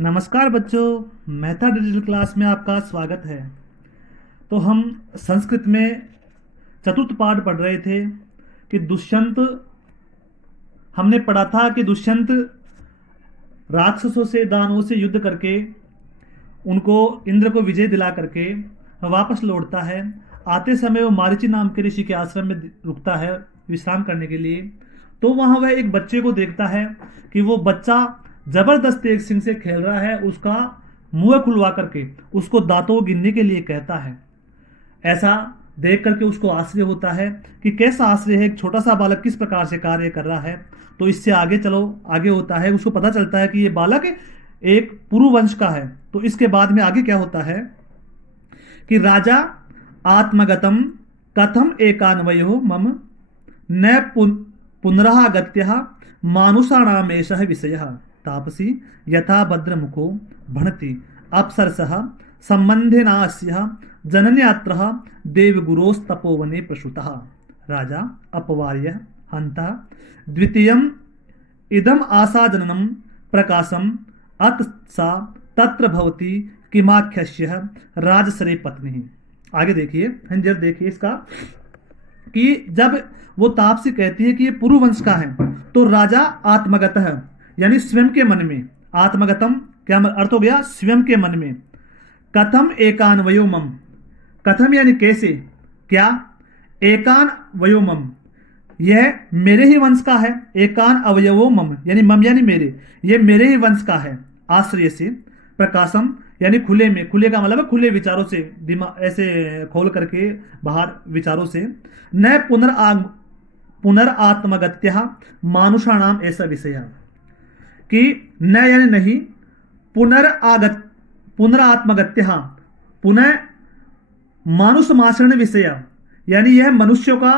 नमस्कार बच्चों, Mehta digital class में आपका स्वागत है। तो हम संस्कृत में चतुर्थ पाठ पढ़ रहे थे कि दुष्यंत, हमने पढ़ा था कि दुष्यंत राक्षसों से, दानवों से युद्ध करके उनको, इंद्र को विजय दिला करके वापस लौटता है। आते समय वो मारीची नाम के ऋषि के आश्रम में रुकता है विश्राम करने के लिए। तो वहाँ वह एक बच्चे को देखता है कि वो बच्चा जबरदस्ती एक सिंह से खेल रहा है। उसका मुंह खुलवा करके उसको दांतों को गिनने के लिए कहता है। ऐसा देख करके उसको आश्चर्य होता है कि कैसा आश्चर्य है, एक छोटा सा बालक किस प्रकार से कार्य कर रहा है। तो इससे आगे चलो, आगे होता है, उसको पता चलता है कि ये बालक एक पुरु वंश का है। तो इसके बाद में आगे क्या होता है कि राजा आत्मगतम कथम एकान्वयो मम न पुनरागत्य मानुषाणाम एषः विषयः तापसी यथा भद्रमुखो भणति अप्सरसः संबंधेनास्य जनन्यात्रः देवगुरोस्तपोवने प्रसूतः राजा अपवार्य हन्तः द्वितीयम् इदम् आसाजननं प्रकाशम् अत सा तत्र भवति किमाख्यस्य राजसरे पत्नी। आगे देखिए, हंजर देखिए इसका कि जब वो तापसी कहती है कि ये पुरुवंश का है, तो राजा आत्मगत है, यानी स्वयं के मन में। आत्मगतम क्या अर्थ हो गया? स्वयं के मन में। कथम एकान वयोमम, कथम यानी कैसे, क्या, एकान वयोमम यह मेरे ही वंश का है। एकान अवयवो मम यानी मम यानी मेरे, ये मेरे ही वंश का है। आश्रय से, प्रकाशम यानी खुले में, खुले का मतलब खुले विचारों से, दिमाग ऐसे खोल करके बाहर विचारों से। न पुनरात्मगत्य मानुषाणाम ऐसा विषय कि न यानी नहीं, पुनरात्मगत्य पुनः मानुष माचरण विषय यानी यह मनुष्यों का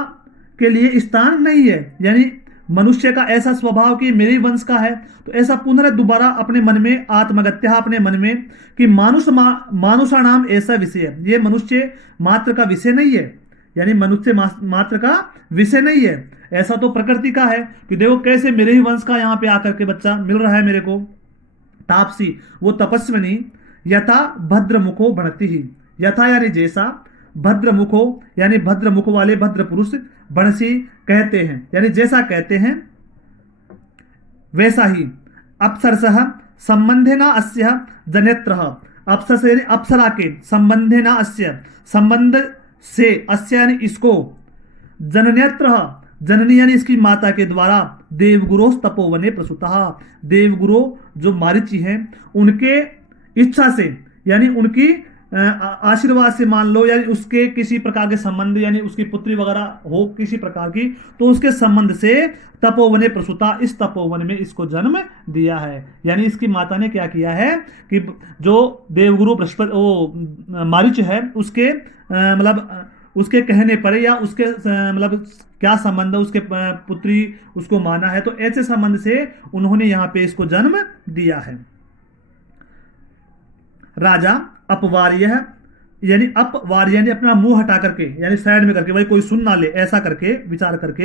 के लिए स्थान नहीं है। यानी मनुष्य का ऐसा स्वभाव कि मेरे वंश का है, तो ऐसा पुनः दोबारा अपने मन में आत्मगत्य, अपने मन में कि मानुषाणाम ऐसा विषय, ये मनुष्य मात्र का विषय नहीं है, यानी मनुष्य मात्र का विषय नहीं है। ऐसा तो प्रकृति का है कि देखो कैसे मेरे ही वंश का यहाँ पे आकर के बच्चा मिल रहा है मेरे को। तापसी वो तपस्विनी, यथा भद्रमुखो भणति ही, यथा यानी जैसा, भद्रमुखो यानी भद्रमुख वाले भद्र पुरुष, भणसी कहते हैं यानी जैसा कहते हैं वैसा ही। अप्सरसः संबंधेना अस्य जनेत्रः, अप्सरस यानी अप्सरा के, संबंधेना अस्य संबंध से, अस्य यानी इसको, जननेत्र जननी यानी इसकी माता के द्वारा, देवगुरो तपोवने प्रसूतः देवगुरु जो मारीची हैं उनके इच्छा से, यानी उनकी आशीर्वाद से मान लो, यानी उसके किसी प्रकार के संबंध, यानी उसकी पुत्री वगैरह हो किसी प्रकार की, तो उसके संबंध से तपोवने प्रसूता, इस तपोवन में इसको जन्म दिया है। यानी इसकी माता ने क्या किया है कि जो देवगुरु बृहस्पति वो मारीच है उसके मतलब उसके कहने पर, या उसके मतलब क्या संबंध है, उसके पुत्री उसको माना है, तो ऐसे संबंध से उन्होंने यहाँ पे इसको जन्म दिया है। राजा अपवार्य यानी अपवार्य यानी अपना मुंह हटा करके, यानी साइड में करके, भाई कोई सुन ना ले, ऐसा करके विचार करके।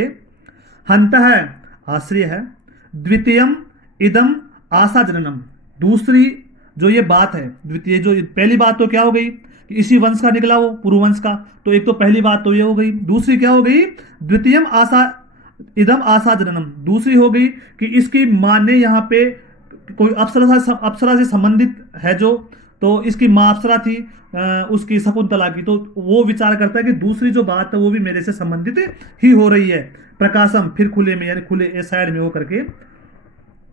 हंत है आश्रय है। द्वितीयम इदम आशा जननम, दूसरी जो ये बात है, द्वितीय जो पहली बात तो क्या हो गई कि इसी वंश का निकला वो पुरुवंश का, तो एक तो पहली बात तो ये हो गई। दूसरी क्या हो गई? द्वितीयम आशा इदम आशा जननम, दूसरी हो गई कि इसकी मां ने यहाँ पे कोई अप्सरा से संबंधित है जो, तो इसकी माँ अप्सरा थी उसकी शकुंतला की, तो वो विचार करता है कि दूसरी जो बात है वो भी मेरे से संबंधित ही हो रही है। प्रकाशम फिर खुले में, यानी खुले साइड में हो करके।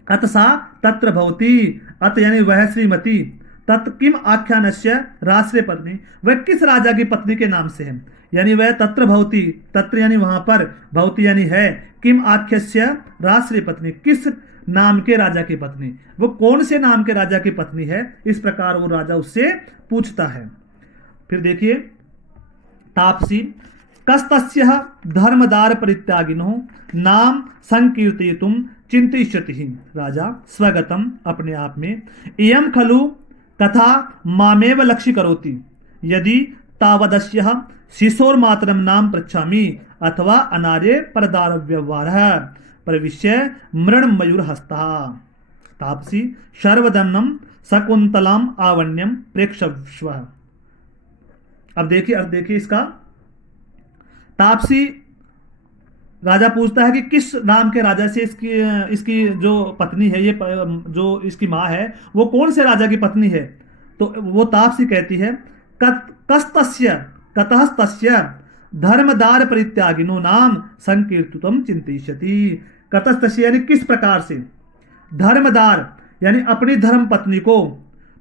अत सा तत्र भवती, अत यानी वह श्रीमती, तत् किम आख्यानस्य राष्ट्रीय पत्नी, वह किस राजा की पत्नी के नाम से है, यानी वह तत्र भवती, तत्र यानी वहां पर, भवती यानी है, किम आख्यस्य राष्ट्रीय पत्नी, किस नाम के राजा की पत्नी, वो कौन से नाम के राजा की पत्नी है, इस प्रकार वो राजा उससे पूछता है। फिर देखिए, तापसी कस्तस्य धर्मदार परित्यागिनो नाम संकीर्तयितुम चिंतयिष्यति, राजा स्वगतम अपने आप में, इयं खलु कथा मामेव लक्ष्य करोति, यदि तावदस्य शिशोर मातरम नाम पृच्छामि अथवा अनार्य परदार व्यवहारः प्रविश्य मृण मयूर हस्ता। तापसी सर्वदन्नम शकुंतलाम आवण्यम प्रेक्षस्व। अब देखिए इसका तापसी राजा पूछता है कि किस नाम के राजा से इसकी इसकी जो पत्नी है, जो इसकी माँ है, वो कौन से राजा की पत्नी है। तो वो तापसी कहती है कस्तस्य कतस्तस्य धर्मदार परित्यागिनो नाम संकीर्तुतम चिंतिष्यति। कतस्तस्य यानी किस प्रकार से, धर्मदार यानी अपनी धर्म पत्नी को,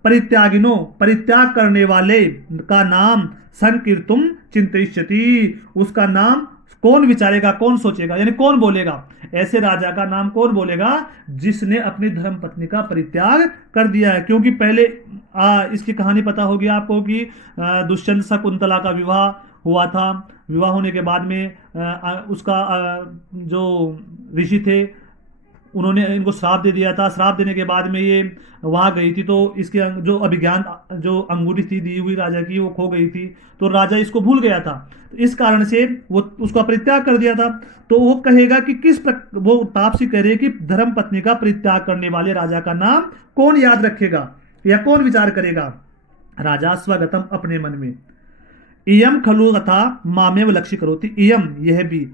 परित्यागिनो परित्याग करने वाले का नाम, संकीर्तुम चिंतिष्यति उसका नाम कौन विचारेगा, कौन सोचेगा, यानी कौन बोलेगा। ऐसे राजा का नाम कौन बोलेगा जिसने अपनी धर्म पत्नी का परित्याग कर दिया है। क्योंकि पहले इसकी कहानी पता होगी आपको कि दुष्यंत शकुंतला का विवाह हुआ था। विवाह होने के बाद में उसका जो ऋषि थे उन्होंने इनको श्राप दे दिया था। श्राप देने के बाद में ये वहां गई थी, तो इसके जो अभिज्ञान जो अंगूठी थी दी हुई राजा की वो खो गई थी, तो राजा इसको भूल गया था। तो इस कारण से वो उसका परित्याग कर दिया था। तो वो कहेगा कि वो तापसी कह रहे कि धर्म पत्नी का परित्याग करने वाले राजा का नाम कौन याद रखेगा या कौन विचार करेगा। राजा स्वगतम अपने मन में, इयम खलु कथा मामेव लक्ष्य करोति, इयम यह भी,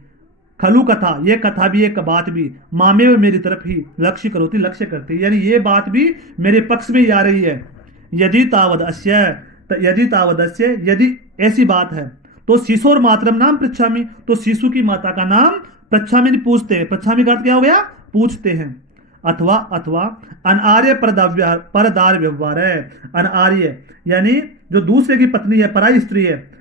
खलु कथा ये कथा भी, एक बात भी, मामेव मेरी तरफ ही, लक्ष्य करोति लक्ष्य करती, यानी ये बात भी मेरे पक्ष में ही आ रही है। यदि तावदस्य यदि ऐसी बात है तो शिशोर मातरम नाम पृच्छामि, तो शिशु की माता का नाम पृच्छामि पूछते हैं। पृच्छामि का अर्थ क्या हो गया, पूछते हैं। अथवा अनार्य परदार व्यवहार है। अनार्य यानी जो दूसरे की पत्नी है, पराई स्त्री है,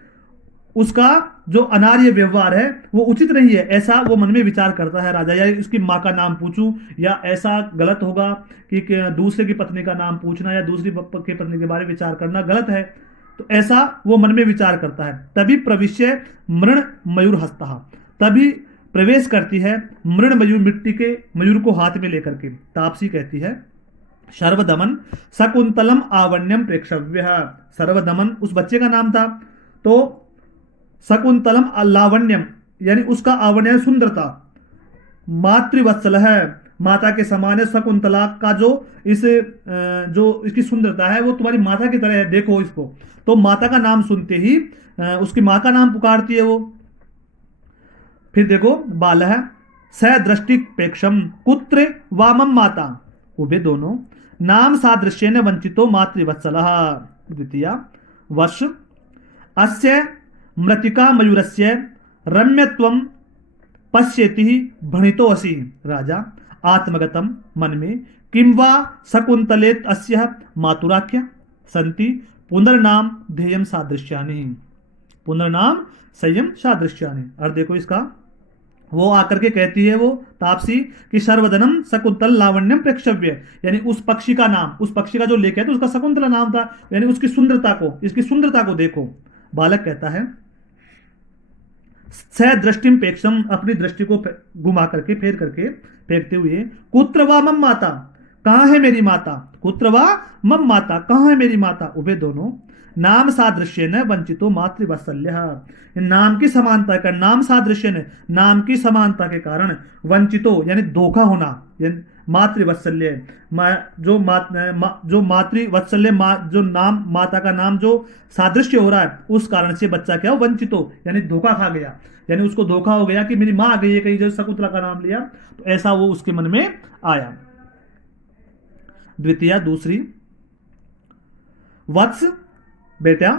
उसका जो अनार्य व्यवहार है वो उचित नहीं है, ऐसा वो मन में विचार करता है राजा। या उसकी माँ का नाम पूछूं, या ऐसा गलत होगा कि दूसरे की पत्नी का नाम पूछना या दूसरी की पत्नी के बारे में विचार करना गलत है। तो ऐसा वो मन में विचार करता है। तभी प्रविश्य मृण मयूर हस्तः, तभी प्रवेश करती है मृण मयूर, मिट्टी के मयूर को हाथ में लेकर के। तापसी कहती है सर्वदमन शकुंतलम आवण्यम प्रेक्षव्य। सर्वदमन उस बच्चे का नाम था, तो शकुंतलम लावण्यम यानी उसका आवण्य सुंदरता, मातृवत्सल है माता के समान है। शकुंतला का जो इसकी सुंदरता है वो तुम्हारी माता की तरह है, देखो इसको। तो माता का नाम सुनते ही उसकी माँ का नाम पुकारती है वो। फिर देखो बाल है सदृष्टिपेक्षम कुत्र वामम माता, उभे दोनों नाम सादृश्य ने वंचितो मातृवत्सल। द्वितीय वर्ष अस्य मृतिका मयूरस्य रम्यत्वम पश्यति भणितो असि। राजा आत्मगतम मन में, किं वा शकुंतलेत अस्य मातुराख्या सन्ति पुनर्नाम ध्येयम सादृश्यानि, पुनर्नाम संयम सादृश्यानि। और देखो इसका वो आकर के कहती है वो तापसी कि सर्वदनम शकुंतल लावण्यम प्रेक्षव्य, यानी उस पक्षी का नाम, उस पक्षी का जो लेके तो उसका शकुंतला नाम था, यानी उसकी सुंदरता को, इसकी सुंदरता को देखो। बालक कहता है सदृष्टिम पेक्षम, अपनी दृष्टि को घुमा करके फेर करके फेंकते हुए, कुत्र वा मम माता, कहां है मेरी माता, कुत्र वा मम माता, कहां है मेरी माता। उभे दोनों नाम सादृश्य न वंचितो मातृवात्सल्य, नाम की समानता का, नाम सादृश्य ने नाम की समानता के कारण, वंचितो यानी धोखा होना, यानी मातृवात्सल्य जो मातृवात्सल्य जो नाम माता का नाम जो सादृश्य हो रहा है उस कारण से बच्चा क्या हो, वंचितो यानी धोखा खा गया, यानी उसको धोखा हो गया कि मेरी माँ आ गई है कहीं, जैसे शकुंतला का नाम लिया तो ऐसा वो उसके मन में आया। द्वितीय दूसरी वत्स बेटा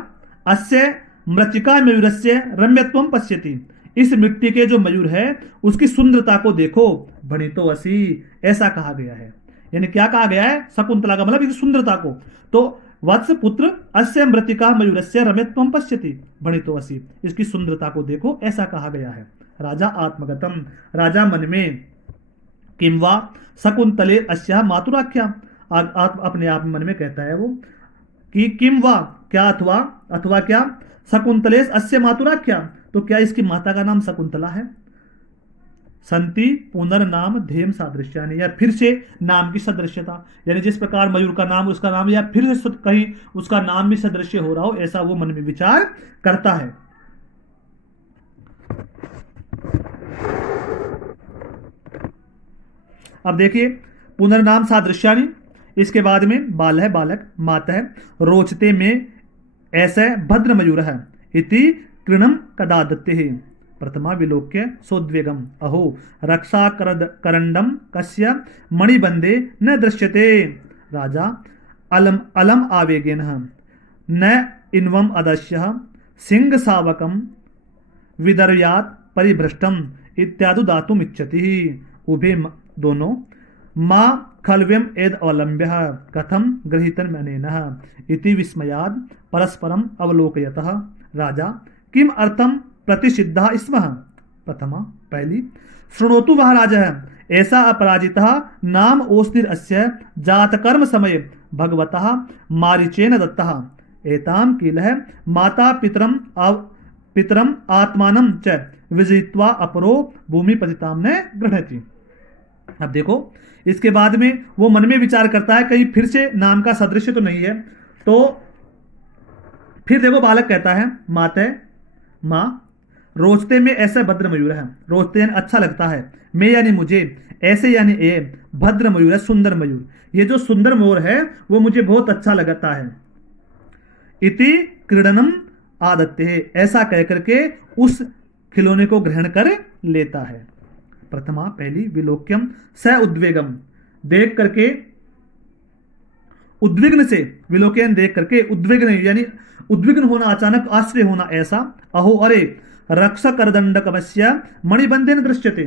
अस्य मृतिका मयूरस्य रम्यत्वम पश्यति, इस मिट्टी के जो मयूर है उसकी सुंदरता को देखो। भणितो असी, ऐसा कहा गया है, यानी क्या कहा गया है, शकुंतला का मतलब इसकी सुंदरता को। तो वत्स पुत्र अस्य मृतिका मयूरस्य रम्यत्वम पश्यति भणितो असी, इसकी सुंदरता को देखो, ऐसा कहा गया है। राजा आत्मगतम, राजा मन में, किं वा शकुंतले अस्या मातुराख्या, अपने आप मन में कहता है वो कि किम वा क्या, अथवा क्या, शकुंतलेश अस्य मातुराख्या, तो क्या इसकी माता का नाम शकुंतला है। संति पुनर्नाम ध्येयम सादृश्यानि, या फिर से नाम की सदृश्यता, यानी जिस प्रकार मयूर का नाम उसका नाम, या फिर से कहीं उसका नाम भी सदृश्य हो रहा हो, ऐसा वो मन में विचार करता है। अब देखिए पुनर्नाम सादृश्यानि, इसके बाद में बाल है, बालक, मातः, रोचते में ऐसे भद्र मयूर है इति कृणम कदादत्ते प्रथमा विलोक्य सोद्वेगम अहो रक्षा करंडम कस्य मणिबंधे न दृश्यते। राजा अलम अलम आवेगेन न इन्वम अदश्य सिंह सावकम विदर्यात परिभ्रष्टम इत्यादि दातुम इच्छति। उभे दोनों माँ खल्व्यम एद अवलंब्य कथम गृहीतन अनेन इति विस्मयाद परस्परम अवलोकयतः। राजा किम अर्थम प्रतिषिद्धा स्म। प्रथमा पहली शृणोतु महाराज ऐसा अपराजितः नाम ओस्तिर अस्य जातकर्म समय भगवतः मारीचेन दत्तः एताम किल माता पितरम आत्मानं च विजित्वा अपरो भूमि पतिताम ने गृह्णति। अब देखो इसके बाद में वो मन में विचार करता है कहीं फिर से नाम का सदृश्य तो नहीं है। तो फिर देखो बालक कहता है माते माँ रोचते में ऐसा भद्र मयूर है। रोचते यानी अच्छा लगता है, मैं यानी मुझे, ऐसे यानी ए भद्र मयूर है सुंदर मयूर, ये जो सुंदर मोर है वो मुझे बहुत अच्छा लगता है। इति क्रीडनम आदत्ते है, ऐसा कह करके उस खिलौने को ग्रहण कर लेता है। प्रथमा पहली विलोक्यम स उद्वेगम देख करके, उद्विग्न से, विलोकन देख करके, उद्विग्न यानी उद्विग्न होना, अचानक आश्चर्य होना ऐसा। अहो अरे रक्षा करदंडकमस्य मणिबंधेन दृश्यते।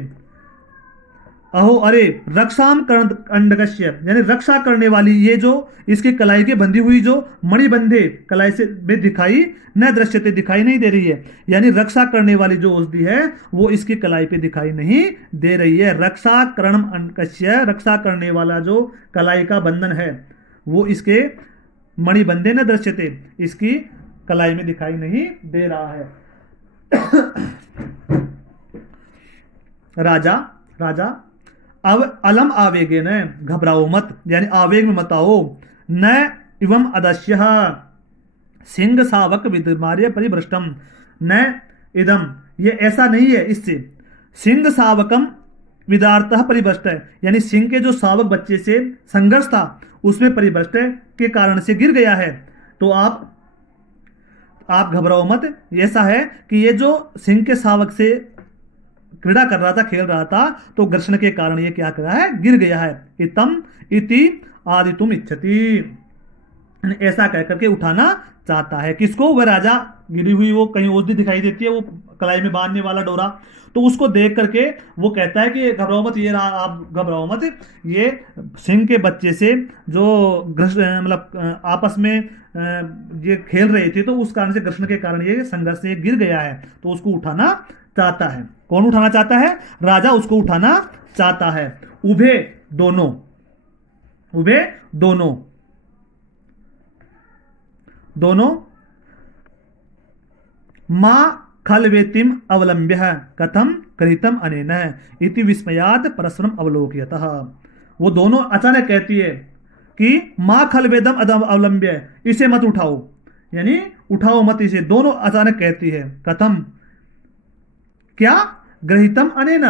अहो अरे रक्षाम करदंडकस्य यानी रक्षा करने वाली ये जो इसकी कलाई के बंधी हुई जो मणिबंधे कलाई से में दिखाई न दृश्यते दिखाई नहीं दे रही है, यानी रक्षा करने वाली जो औषधि है वो इसकी कलाई पे दिखाई नहीं दे रही है। रक्षा करणम अंकस्य रक्षा करने वाला जो कलाई का बंधन है वो इसके मणिबंधे न दृश्यते इसकी कलाई में दिखाई नहीं दे रहा है। राजा राजा अब अलम आवेगे न घबराओ मत, यानी आवेग में मत आओ। न इवम अदश्य सिंह सावक विद्यमार्य परिभ्रष्टम न इदम, ये ऐसा नहीं है इससे। सिंह सावकम विदार्थ परिभ्रष्ट है, यानी सिंह के जो सावक बच्चे से संघर्ष था उसमें परिभ्रष्ट के कारण से गिर गया है। तो आप घबराओ मत। ऐसा है कि ये जो सिंह के सावक से क्रीड़ा कर रहा था, खेल रहा था, तो घर्षण के कारण ये क्या कर रहा है, गिर गया है। इतम इति आदितुम इच्छति, ऐसा कह करके उठाना चाहता है। किसको? वह राजा, गिरी हुई वो कहीं औषधि दिखाई देती है, वो कलाई में बांधने वाला डोरा, तो उसको देख करके वो कहता है कि घबराओ मत, ये रहा, आप घबराओ मत, ये सिंह के बच्चे से जो मतलब आपस में ये खेल रहे थे, तो उस कारण से घर्षण के कारण ये संघर्ष से गिर गया है, तो उसको उठाना चाहता है। कौन उठाना चाहता है? राजा उसको उठाना चाहता है। उभे दोनों, उभे दोनों, दोनों मां खलवेतिम अवलंब्य कथम कृतम अनेन इति विस्मयाद परस्परम अवलोकयतः। वो दोनों अचानक कहती है कि मां खलवेदम अवलंब्य, इसे मत उठाओ, यानी उठाओ मत इसे। दोनों अचानक कहती है। कथम क्या? गृहीतम अनेन,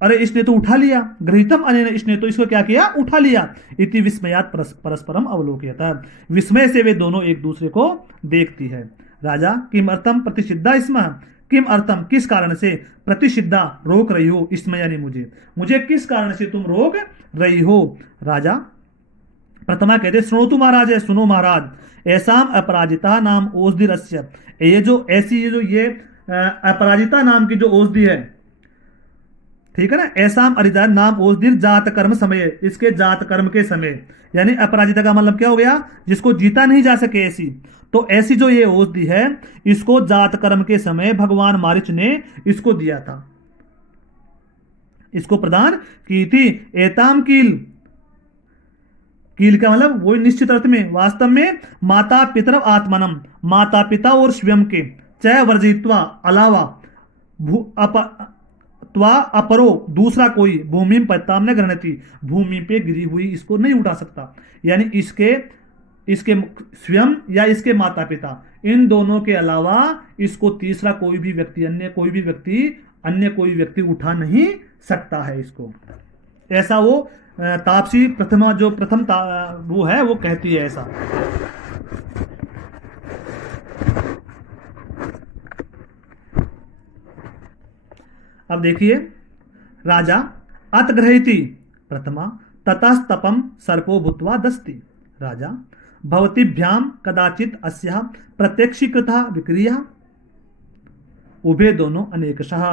अरे इसने तो उठा लिया। गृहीतम अनेन, इसने तो इसको क्या किया? उठा लिया। इति विस्मयात परस्परम अवलोकयतः, विस्मय से वे दोनों एक दूसरे को देखती है। राजा किम अर्थम प्रतिषिद्धा स्म, किम अर्थम किस कारण से, प्रतिषिद्धा रोक रही हो, इसमें यानी मुझे, मुझे किस कारण से तुम रोक रही हो। राजा प्रथमा कहते सुनो महाराज, सुनो महाराज, ऐसा अपराजिता नाम औषधिरस्य, ये जो ऐसी ये अपराजिता नाम की जो औषधि है, ठीक है ना, ऐसा अरिदा नाम औषधि जात कर्म समय, इसके जात कर्म के समय, यानी अपराजिता का मतलब क्या हो गया? जिसको जीता नहीं जा सके ऐसी। तो ऐसी जो ये औषधि है, इसको जात कर्म के समय भगवान मारीच ने इसको दिया था, इसको प्रदान की थी। एताम कील, कील का मतलब वो निश्चित अर्थ में, वास्तव में माता पितर आत्मनम, माता पिता और स्वयं के, चय वर्जित्वा अलावा, त्वा अपरो दूसरा कोई, भूमि पत्ताम ने ग्रहणति, भूमि पे गिरी हुई इसको नहीं उठा सकता, यानी इसके स्वयं या इसके माता पिता, इन दोनों के अलावा इसको तीसरा कोई भी व्यक्ति, अन्य कोई भी व्यक्ति उठा नहीं सकता है इसको। ऐसा वो तापसी प्रथमा जो प्रथम वो है वो कहती है ऐसा। अब देखिए, राजा अतग्रहीति प्रथमा ततस्तपम सर्पो भूत्वा दस्ति। राजा भवतीभ्याम कदाचित अस्याः प्रत्यक्षीकृता विक्रिया। उभे दोनों अनेकशः।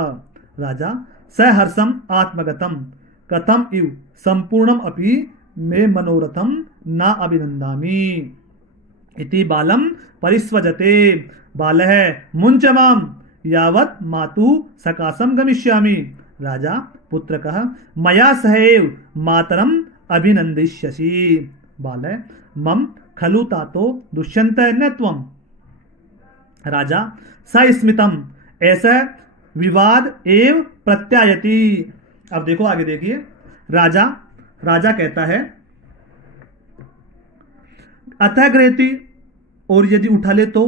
राजा सहर्षम आत्मगतम कथम इव संपूर्णम अपि मे मनोरथम न अभिनंदामि इति बालम परिस्वजते। बालः मुञ्चमाम यावत् मातु सकाशम गमिष्यामि। राजा पुत्रकः मया सहैव मातरम अभिनंदिष्यसि। बालः मम खलु तातो दुष्यन्तः न त्वम्। राजा सस्मितम ऐसा विवाद एव प्रत्यायति। अब देखो आगे देखिए, राजा कहता है अतः गृहति, और यदि उठा ले तो।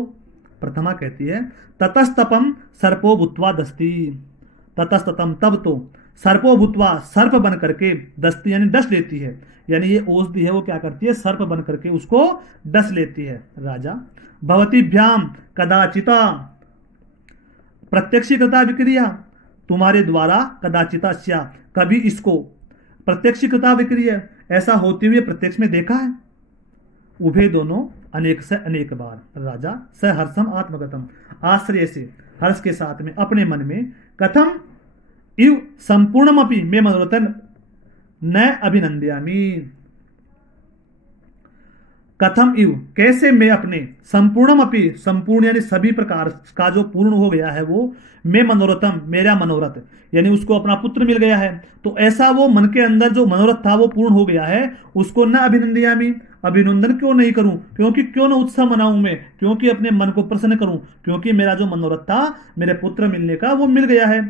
प्रथमा कहती है ततस्तपम सर्पो भूत्वा दस्ति। ततस्ततम तब तो, सर्पो भूत्वा सर्प बन करके, दस्ती यानी डस लेती है, यानी ये औषधि है वो क्या करती है, सर्प बन करके उसको डस लेती है। राजा भवतीभ्याम कदाचिता प्रत्यक्षीकृता विक्रिया, तुम्हारे द्वारा कदाचिता कभी इसको प्रत्यक्षीकृता विक्रिया, ऐसा होते हुए प्रत्यक्ष में देखा है। उभे दोनों अनेक से अनेक बार। राजा सहर्षम आत्मगतम, आश्रय से हर्ष के साथ में अपने मन में, कथम इव संपूर्णमपि मे मनोरथन न अभिनंदयामि। कथम इव कैसे मैं अपने, संपूर्णम अपि संपूर्ण यानी सभी प्रकार का जो पूर्ण हो गया है वो, मैं मनोरथम मेरा मनोरथ, यानी उसको अपना पुत्र मिल गया है, तो ऐसा वो मन के अंदर जो मनोरथ था वो पूर्ण हो गया है, उसको न अभिनंदयामि, अभिनंदन क्यों नहीं करूं, क्योंकि क्यों न उत्साह मनाऊं मैं, क्योंकि अपने मन को प्रसन्न करूं, क्योंकि मेरा जो मनोरथ था मेरे पुत्र मिलने का वो मिल गया है।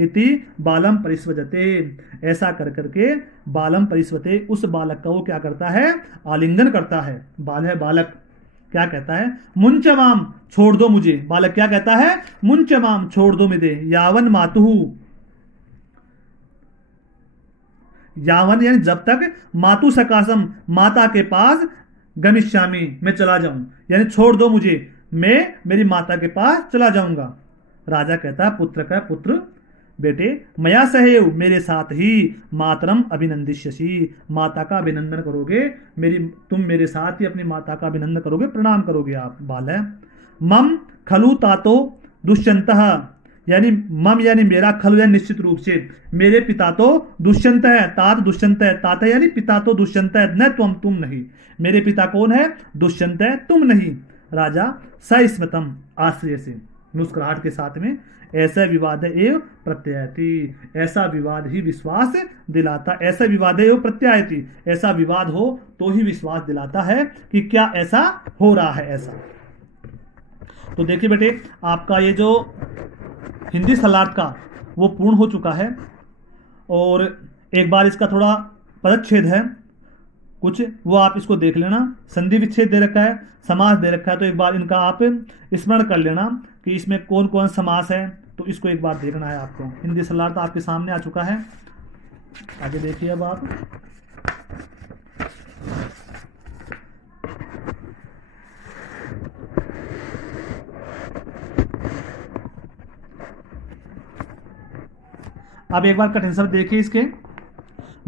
इति बालम परिस्वजते, ऐसा कर करके बालम परिस्वते, उस बालक का वो क्या करता है, आलिंगन करता है। बाल है बालक, क्या कहता है, मुंचमाम छोड़ दो मुझे। बालक क्या कहता है, मुंचमाम छोड़ दो मुझे, यावन मातुहु, यावन यानी जब तक, मातु सकाशम माता के पास, गमिष्यामि मैं चला जाऊं, यानी छोड़ दो मुझे, मैं मेरी माता के पास चला जाऊंगा। राजा कहता है पुत्र का, पुत्र बेटे मया सहैव मेरे साथ ही, मातरम अभिनंदिष्यसि माता का अभिनंदन करोगे, तुम मेरे साथ ही अपनी माता का अभिनंदन करोगे, प्रणाम करोगे आप। बाल है मम खलु तातो दुष्यंतः, यानी मम यानी मेरा, खलु यानी निश्चित रूप से, मेरे पिता तो दुष्यंत है, तात दुष्यंत है, तात है यानी पिता तो दुष्यंत है, न तुम नहीं, मेरे पिता कौन है, दुष्यंत है, तुम नहीं। राजा सस्मितम आश्रय से मुस्कुराहट के साथ में, ऐसा विवाद एवं प्रत्यायति, ऐसा विवाद ही विश्वास दिलाता, ऐसा विवाद एवं प्रत्यायति, ऐसा विवाद हो तो ही विश्वास दिलाता है कि क्या ऐसा हो रहा है ऐसा। तो देखिए बेटे, आपका ये जो हिंदी सलार्थ का वो पूर्ण हो चुका है, और एक बार इसका थोड़ा पदच्छेद है कुछ, वो आप इसको देख लेना। संधि विच्छेद दे रखा है, समास दे रखा है, तो एक बार इनका आप स्मरण कर लेना कि इसमें कौन कौन समास है, तो इसको एक बार देखना है आपको। हिंदी सलार्थ आपके सामने आ चुका है, आगे देखिए अब आप। अब एक बार कठिन शब्द देखिए इसके,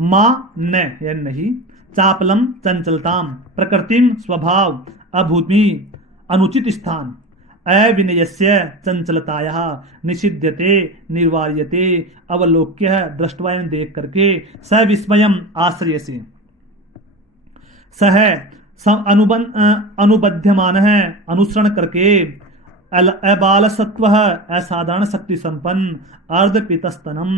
मां न या नहीं, चापलम चंचलताम, प्रकृतिम स्वभाव, अभूमि अनुचित स्थान, अविनयस्य चंचलतायाः निषिध्यते निर्वार्यते, अवलोक्य दृष्टवा देख करके, सविस्मयम आश्रय से, सह अनुबध्यमान है अनुसरण करके, अबाल सत्व असाधारण शक्ति संपन्न, अर्ध पितस्तनम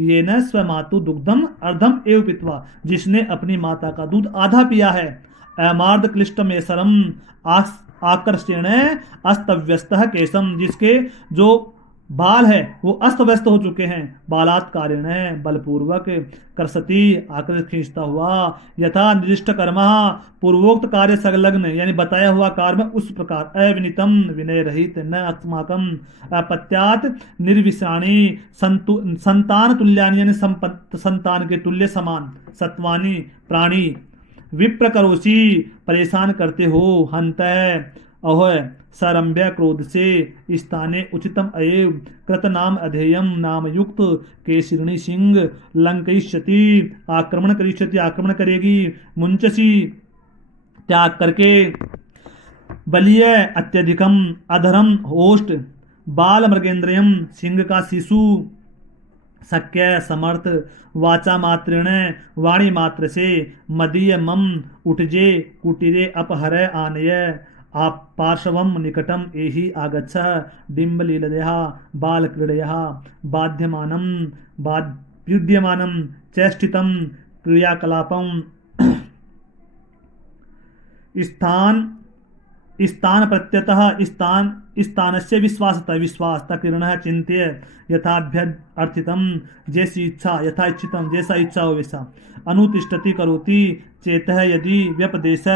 ये न स्वमातु दुग्धम अर्धम एव पित्वा, जिसने अपनी माता का दूध आधा पिया है, अमार्द क्लिष्ट मेसरम आकर्षण अस्तव्यस्त केशम, जिसके जो बाल है वो अस्त व्यस्त हो चुके हैं। बालात्कारेण बलपूर्वक करसती आकृत खींचता हुआ यथा निर्दिष्ट कर्म पूर्वोक्त कार्य संलग्न यानी बताया हुआ कार्य उस प्रकार अविनितम विनय रहित न अस्माकम अपत्यात निर्विषाणी संतान तुल्यानि यानी संतान के तुल्य समान सत्वानी प्राणी विप्र करोसी परेशान करते हो हंत अहो सरम्य क्रोध से स्थाने उचितम अयव कृत नाम अधेयम नाम युक्त केशिरणी सिंह लंकयिष्यति आक्रमण करेगी मुंचसी त्याग करके बलिय अत्यधिकम अधरम होष्ट बाल मृगेंद्रियम सिंह का शिशु शक्य समर्थ वाचा मात्रेण वाणी मात्र से मदीय मम उठजे कुटीरे अपहर आनय आप पार्श्वम निकटम एहि आगच्छ डिम्बलीलया बालक्रीडया बाध्यमानं पीड्यमानं चेष्टितं क्रियाकलापं स्थान प्रत्यतः स्थानस्य विश्वासतः किरणः चिंत्य यथाभ्यर्थितं जैसी इच्छा यथा इच्छितं जैसा इच्छा हो वैसा अनुतिष्ठति करोति चेतः यदि व्यपदेश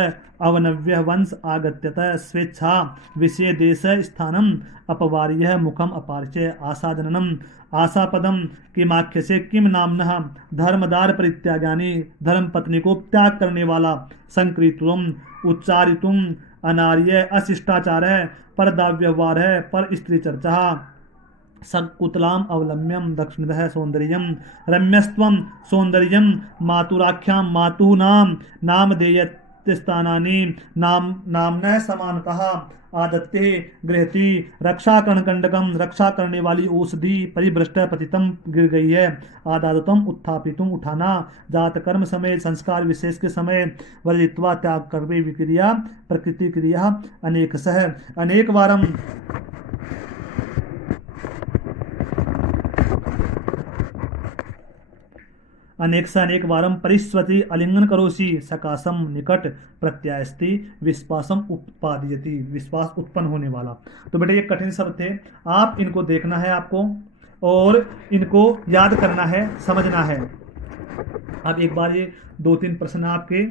अवनव्य वंश आगत्यत स्वेच्छा विषय देश स्थानम अपवार्य मुखम अपार्च्य आसादनम आशापदम किमाख्य से किम नामनः धर्मदार परित्यागानी धर्म पत्नी को त्याग करने वाला संकृतुम उच्चारितुम अनार्य अशिष्टाचार है पर दाव्यवहार है पर स्त्री चर्चा सकुतलाम अवलम्यम दक्षिणतः सौंदर्यम रम्यस्त्वं सौंदर्यम मातुराख्याम मातु नामधेयस्थानानि नामनः समानतः आदत्ते गृहति रक्षाकर्णकंडकम रक्षा करने वाली औषधि परिभ्रष्ट पतितम गिर गई है आदातम उत्थापितुम उठाना जात कर्म समय संस्कार विशेष के समय वर्जित्वा त्याग कर्मे विक्रिया प्रकृति क्रिया अनेक सह अनेक वारम अनेक से अनेक वारम परिस्वती अलिंगन करोसी सकाशम निकट प्रत्यास्ति विश्वासम उत्पादयति विश्वास उत्पन्न होने वाला। तो बेटे ये कठिन शब्द थे, आप इनको देखना है आपको और इनको याद करना है, समझना है। अब एक बार ये 2-3 प्रश्न आपके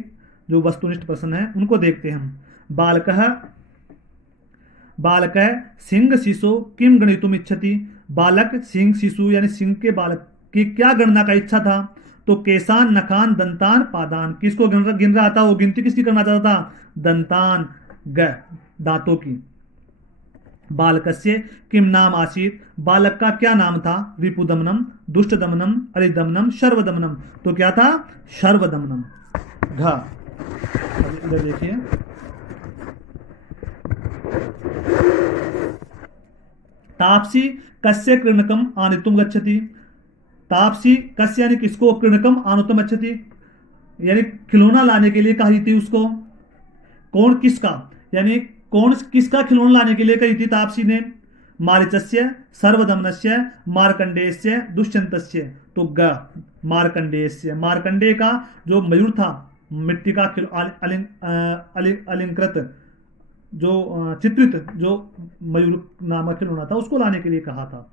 जो वस्तुनिष्ठ प्रश्न हैं उनको देखते हैं हम। बालक सिंह शिशु किम गणितुम इच्छति। बालक सिंह शिशु यानी सिंह के बालक की क्या गणना का इच्छा था। तो केशान नखान दंतान पादान किसको गिन रहा था, वो गिनती किसकी करना चाहता था, दंतान दांतों की। बालकस्य किम नाम आसीत, बालक का क्या नाम था, रिपुदमनम दुष्टदमनम अरिदमनम शर्वदमनम। तो क्या था, शर्वदमनम। घ इधर देखिए तापसी कस्य कृणकम आनितुम गच्छति। तापसी कस्य यानी किसको, कृणकम आनुतम गच्छति यानी खिलौना लाने के लिए कही थी उसको। कौन किसका, यानी कौन किसका खिलौना लाने के लिए कही थी तापसी ने। मारीचस्य सर्वदमनस्य मार्कंडेयस्य दुष्यंतस्य। तो ग मार्कंडेयस्य, मार्कंडेय का जो मयूर था मिट्टी का अलंकृत जो चित्रित जो मयूर नामक खिलौना था उसको लाने के लिए कहा था।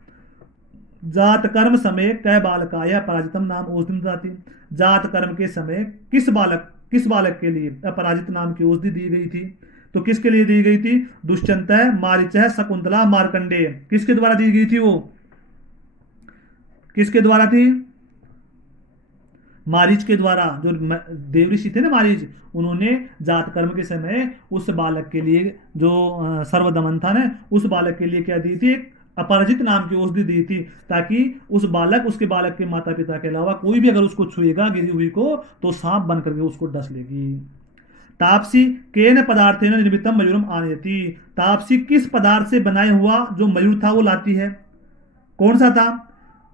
जात कर्म समय कै बालकाय पराजितम नाम औषधि ददाति। जात कर्म के समय किस बालक के लिए अपराजित नाम की औषधि दी गई थी। तो किसके लिए दी गई थी, दुष्यंत मारीच शकुंतला मार्कंडेय। किसके द्वारा दी गई थी, वो किसके द्वारा थी, मारीच के द्वारा। जो देवऋषि थे ना मारीच, उन्होंने जात कर्म के समय उस बालक के लिए जो सर्वदमन था ना, उस बालक के लिए क्या दी थी, अपराजित नाम की औषधि दी थी, ताकि उसके बालक के माता पिता के अलावा कोई भी अगर उसको छुएगा गिरी हुई को तो सांप बन करके उसको डस लेगी। तापसी केन पदार्थेन निर्मितम मयूरम आनयति। तापसी किस पदार्थ से बनाया हुआ जो मयूर था वो लाती है। कौन सा था,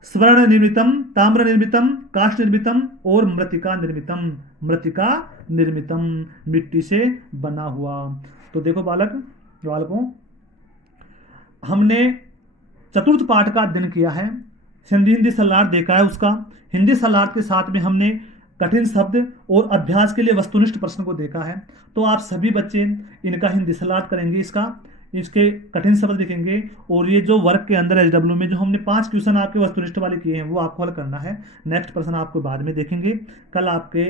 स्वर्ण निर्मितम, ताम्र निर्मितम, काष्ठ निर्मितम और मृतिका निर्मितम। मृतिका निर्मितम मिट्टी से बना हुआ। तो देखो बालकों, हमने चतुर्थ पाठ का अध्ययन किया है, हिंदी सलाह देखा है उसका। हिंदी सलाह के साथ में हमने कठिन शब्द और अभ्यास के लिए वस्तुनिष्ठ प्रश्न को देखा है। तो आप सभी बच्चे इनका हिंदी सलाह करेंगे, इसका इसके कठिन शब्द लिखेंगे, और ये जो वर्क के अंदर एचडब्ल्यू में जो हमने 5 क्वेश्चन आपके वस्तुनिष्ठ वाले किए हैं वो आपको हल करना है। नेक्स्ट प्रश्न आपको बाद में देखेंगे, कल आपके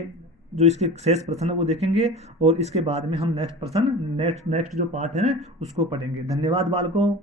जो इसके शेष प्रश्न है वो देखेंगे, और इसके बाद में हम नेक्स्ट प्रश्न नेक्स्ट जो पार्ट है ना उसको पढ़ेंगे। धन्यवाद बालकों।